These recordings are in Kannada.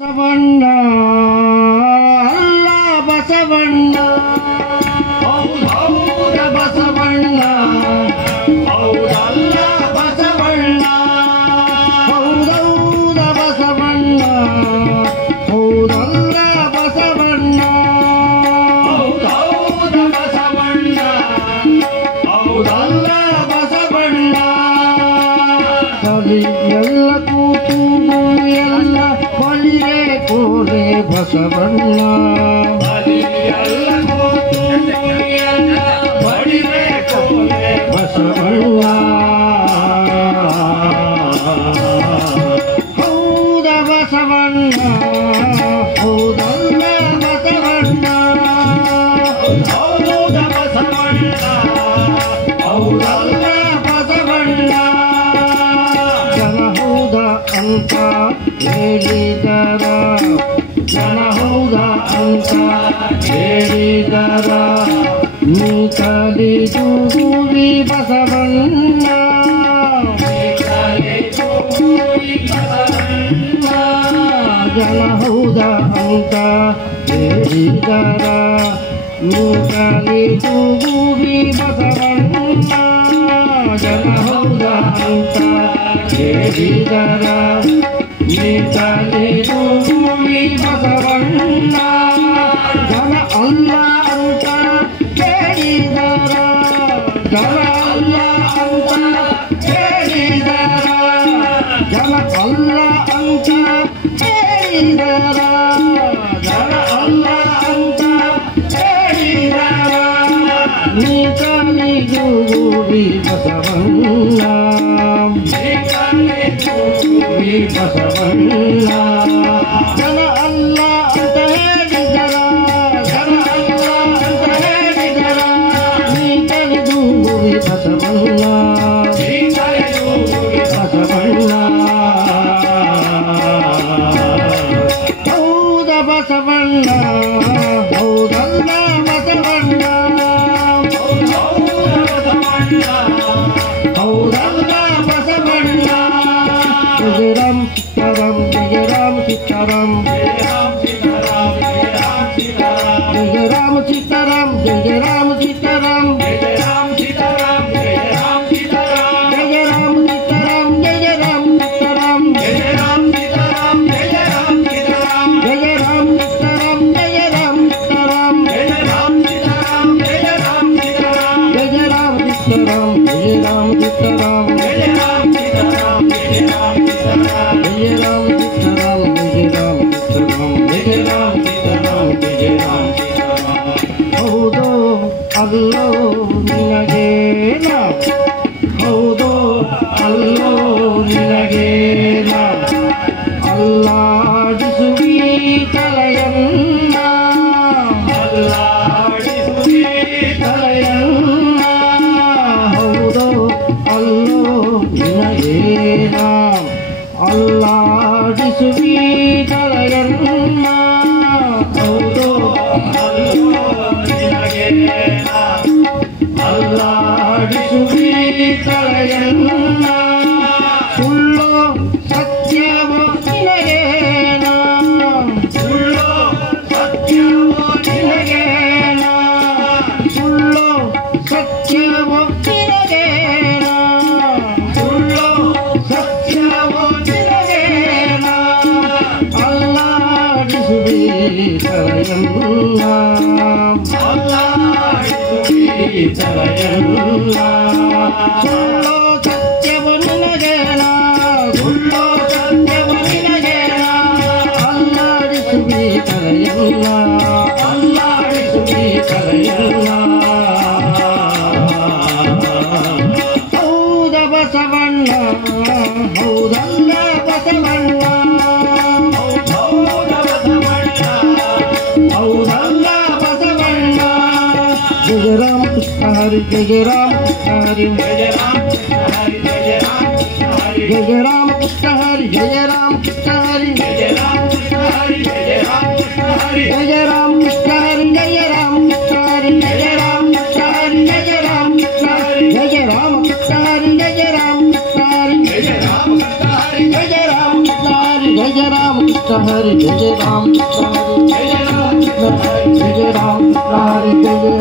ಬಸವಣ್ಣ ಅಲ್ಲ ಬಸವಣ್ಣ ಹೌದೌದ ಬಸವಣ್ಣ ಹೌದಲ್ಲ ಬಸವಣ್ಣ ಹೌದೌದ ಬಸವಣ್ಣ ಹೌದಲ್ಲ ಬಸವಣ್ಣ ಹೌದೌದ ಬಸವಣ್ಣ ಹೌದಲ್ಲ ಬಸವಣ್ಣ ಎಲ್ಲ ಕೂತು ಎಲ್ಲ ಬಲಿಗೆ ಕೋರೆ ಬಸವಣ್ಣ ಬಲಿಯಲ್ಲ ಕೂತು ಎಲ್ಲ ಬಲಿಗೆ ಕೋರೆ ಬಸವಣ್ಣ ಹೌದ ಬಸವಣ್ಣ ಹೌದಲ್ಲ ಬಸವಣ್ಣ ಹೌದ ಬಸವಣ್ಣ ಹೌದಲ್ಲ ಬಸವಣ್ಣ ಜನ ಹೌದ ಅಂತ ಹೇಳಿದರ ಜನ ಹೌದ ಅಂತ ಹೇಳಿದರ ನೀ ಕಲಿದು ಗುರಿ ಬಸವಣ್ಣ ಜನ ಹೌದ ಅಂತ ಹೇಳಿದರ ನೀ ಕಲಿದು ಗುರಿ ಬಸವಣ್ಣ ಜನ ಹೌದ ಅಂತ ಹೇಳಿದರ ನೀತಲಿದು ಗುರಿ ಬಸವಣ್ಣ ಜನ ಅಲ್ಲ ಅಂತ ಹೇಳಿದರ ಜನ ಅಲ್ಲ ಅಂತ ಹೇಳಿದರ ಜನ ಅಲ್ಲ ಅಂತ ಹೇಳಿದರ ಜನ ಅಲ್ಲ ಅಂತ ಹೇಳಿದರ ನೀತಲಿದು ಗುರಿ ಬಸವಣ್ಣ ಬಸವಣ್ಣ ಜನ ಅಲ್ಲ ಅಂತ ಹೇಳಿದರ ಜನ ಅಲ್ಲ ಅಂತ ಹೇಳಿದರ ನೀ ಕಲಿದು ಗುರಿ ಬಸವಣ್ಣ ಬಸವಣ್ಣ ಹೌದ ಬಸವಣ್ಣ ಹೌದಲ್ಲ ಬಸವಣ್ಣ ಹೌದಲ್ಲ ಬಸವಣ್ಣ जय राम सीताराम जय राम सीताराम जय राम सीताराम जय राम सीताराम जय राम सीताराम जय राम सीताराम जय राम सीताराम जय राम सीताराम जय राम सीताराम जय राम सीताराम जय राम सीताराम जय राम सीताराम जय राम सीताराम जय राम सीताराम जय राम सीताराम जय राम सीताराम जय राम सीताराम जय राम सीताराम जय राम सीताराम जय राम जय राम सीताराम जय राम सीताराम जय राम सीताराम जय राम सीताराम हौदो अल्लो निनगे ना हौदो अल्लो निनगे ना अल्लाडिसुवी तलयन्न अल्लाडिसुवी तलयन्न हौदो अल्लो निनगे ना ಅಲ್ಲಾಡಿಸುವಿ ತಲಯನ್ನ ಹೌದು ಅಲ್ಲಾಡಿಸುವಿ ತಲಯನ್ನ ಸುಳ್ಳು ಸತ್ಯವೋ ನಿನಗೇನ ಸುಳ್ಳು ಸತ್ಯವೋ ನಿನಗೇನ ಸುಳ್ಳು ಸತ್ಯವೋ ನಿನಗೇನ ಸುಳ್ಳು ಸತ್ಯವೋ ತಲಯನ್ನ ಅಲ್ಲಾಡಿಸುವಿ ತಲಯನ್ನ ಸುಳ್ಳೋ ಸತ್ಯವ ನಿನಗೇನ ಸುಳ್ಳೋ ಸತ್ಯವ ನಿನಗೇನ ಅಲ್ಲಾಡಿಸುವಿ ತಲಯನ್ನ ಅಲ್ಲಾಡಿಸುವಿ ತಲಯನ್ನ ಹೌದ ಬಸವಣ್ಣ ಹೌದಲ್ಲ ಬಸವಣ್ಣ ಹೌದಲ್ಲ ಬಸವಣ್ಣ ಜಯ ರಾಮ ಕೃಷ್ಣ ಹರಿ ಜಯ ರಾಮ ಕೃಷ್ಣ ಹರಿ ಜಯ ರಾಮ ಕೃಷ್ಣ ಹರಿ ಜಯ ರಾಮ ಕೃಷ್ಣ ಹರಿ ಜಯ ರಾಮ ಕೃಷ್ಣ ಹರಿ ಜಯ ರಾಮ ಕೃಷ್ಣ ಹರಿ ಜಯ ರಾಮ ಕೃಷ್ಣ ಹರಿ ಜಯ ರಾಮ ಕೃಷ್ಣ ಹರಿ ಜಯ ರಾಮ ಕೃಷ್ಣ ಹರಿ ಜಯ ರಾಮ ಕೃಷ್ಣ ಹರಿ ಜಯ ರಾಮ ಕೃಷ್ಣ ಹರಿ ಜಯ ರಾಮ ಕೃಷ್ಣ ಹರಿ ಜಯ ರಾಮ ಕೃಷ್ಣ ಹರಿ ಜಯ ರಾಮ ಕೃಷ್ಣ ಹರಿ ಜಯ ರಾಮ ಕೃಷ್ಣ ಹರಿ जय राम कृष्ण हरि हरि जय जय राम कृष्ण हरि जय जय राम कृष्ण हरि जय जय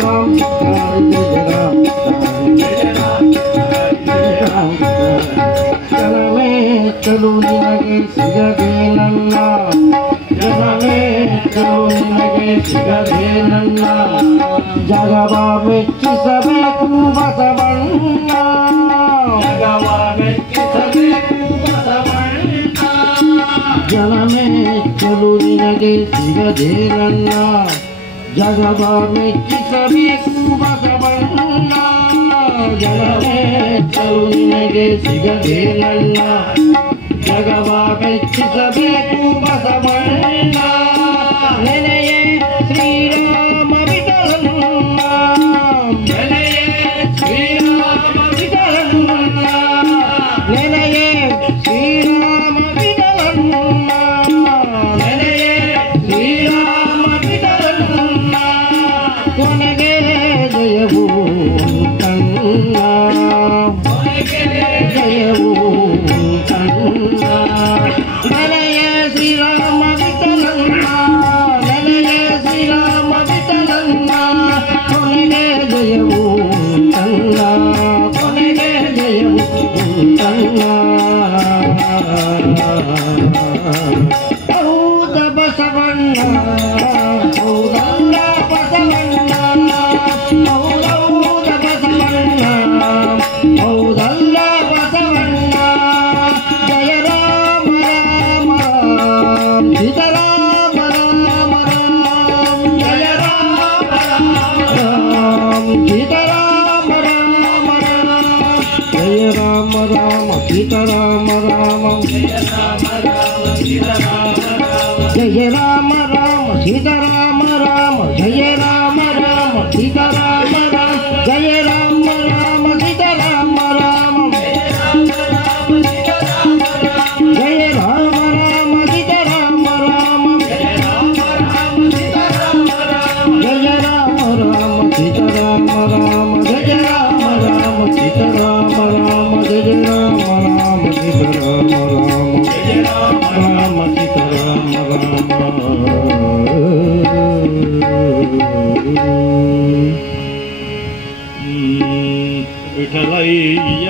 राम कृष्ण हरि जय जय राम कृष्ण हरि जय जय राम कृष्ण हरि जय जय राम कृष्ण हरि जय जय राम कृष्ण जनमे चलू निनगे सिगದೆ ನನ್ನ ಜನಮೇ ಚಲೂ ನಿನಗೆ ಸಿಗದೆ ನನ್ನ ಜಗವ ಮೆಚ್ಚಿಸಬೇಕು ಬಸವಣ್ಣ ಜಗವ ಮೆಚ್ಚಿಸಬೇಕು ಬಸವಣ್ಣ ಜನಮೇ ಚಲೂ ನಿನಗೆ ಸಿಗದೆ ನನ್ನ ಜಗವ ಮೆಚ್ಚಿಸಬೇಕು ಬಸವಣ್ಣ ಜನಮೇ ಚಲೂ ನಿನಗೆ ಸಿಗದೆ ನನ್ನ ಜಗವ ಮೆಚ್ಚಿಸಬೇಕು ಬಸವಣ್ಣ ನೆನೆಯೇ ಶ್ರೀರಾಮ ವಿಠಲನ್ನ ನೆನೆಯೇ ಶ್ರೀರಾಮ ವಿಠಲನ್ನ ನೆನೆಯೇ ಶ್ರೀರಾಮ ವಿಠಲನ್ನ ನೆನೆಯೇ ಶ್ರೀರಾಮ ವಿಠಲನ್ನ ಕೊನೆಗೆ ಜಯವು ಕಣ್ಣ ಕೊನೆಗೆ ಜಯವು ನೆನೆಯ ಶ್ರೀರಾಮ ವಿಠಲನ್ನ ನೆನೆಯ ಶ್ರೀರಾಮ ವಿಠಲನ್ನ ಕೊನೆಗೆ ಜಯವು ಕಣ್ಣ ಕೊನೆಗೆ ಜಯವು ಕಣ್ಣ ಹೌದ ಬಸವಣ್ಣ ಹೌದಲ್ಲ ಬಸವಣ್ಣ ಹೌದೌದ ಬಸವಣ್ಣ ಹೌದಲ್ಲ ಬಸವಣ್ಣ ಜಯ ರಾಮ ರಾಮ ರಾಮ ಸೀತಾರಾಮ ರಾಮ ರಾಮ ಜಯ ರಾಮ ರಾಮ ರಾಮ ಸೀತಾರಾಮ ರಾಮ ರಾಮ ಜಯ ರಾಮ ರಾಮ ಸೀತಾರಾಮ ರಾಮ ಜಯ ರಾಮ ರಾಮ ಸೀತಾರಾಮ ರಾಮ ಜಯ ರಾಮ ರಾಮ ಸೀತಾರಾಮ ರಾಮ ಜಯ ರಾಮ ರಾಮ ಸೀತಾರಾಮ ರಾಮ ಜಯ ರಾಮ ರಾಮ ಸೀತಾರಾಮ ರಾಮ ಜಯ ರಾಮ ರಾಮ ಸೀತಾರಾಮ ರಾಮ ಜಯ ರಾಮ ರಾಮ ಸೀತಾರಾಮ ರಾಮ ಜಯ ರಾಮ ರಾಮ ಸೀತಾರಾಮ ರಾಮ ಜಯ ರಾಮ ರಾಮ ಸೀತಾರಾಮ ರಾಮ ಜಯ ರಾಮ ರಾಮ ಸೀತಾರಾಮ ರಾಮ ಜಯ ರಾಮ ರಾಮ ಸೀತಾರಾಮ ರಾಮ ವಿಠಲಯ್ಯ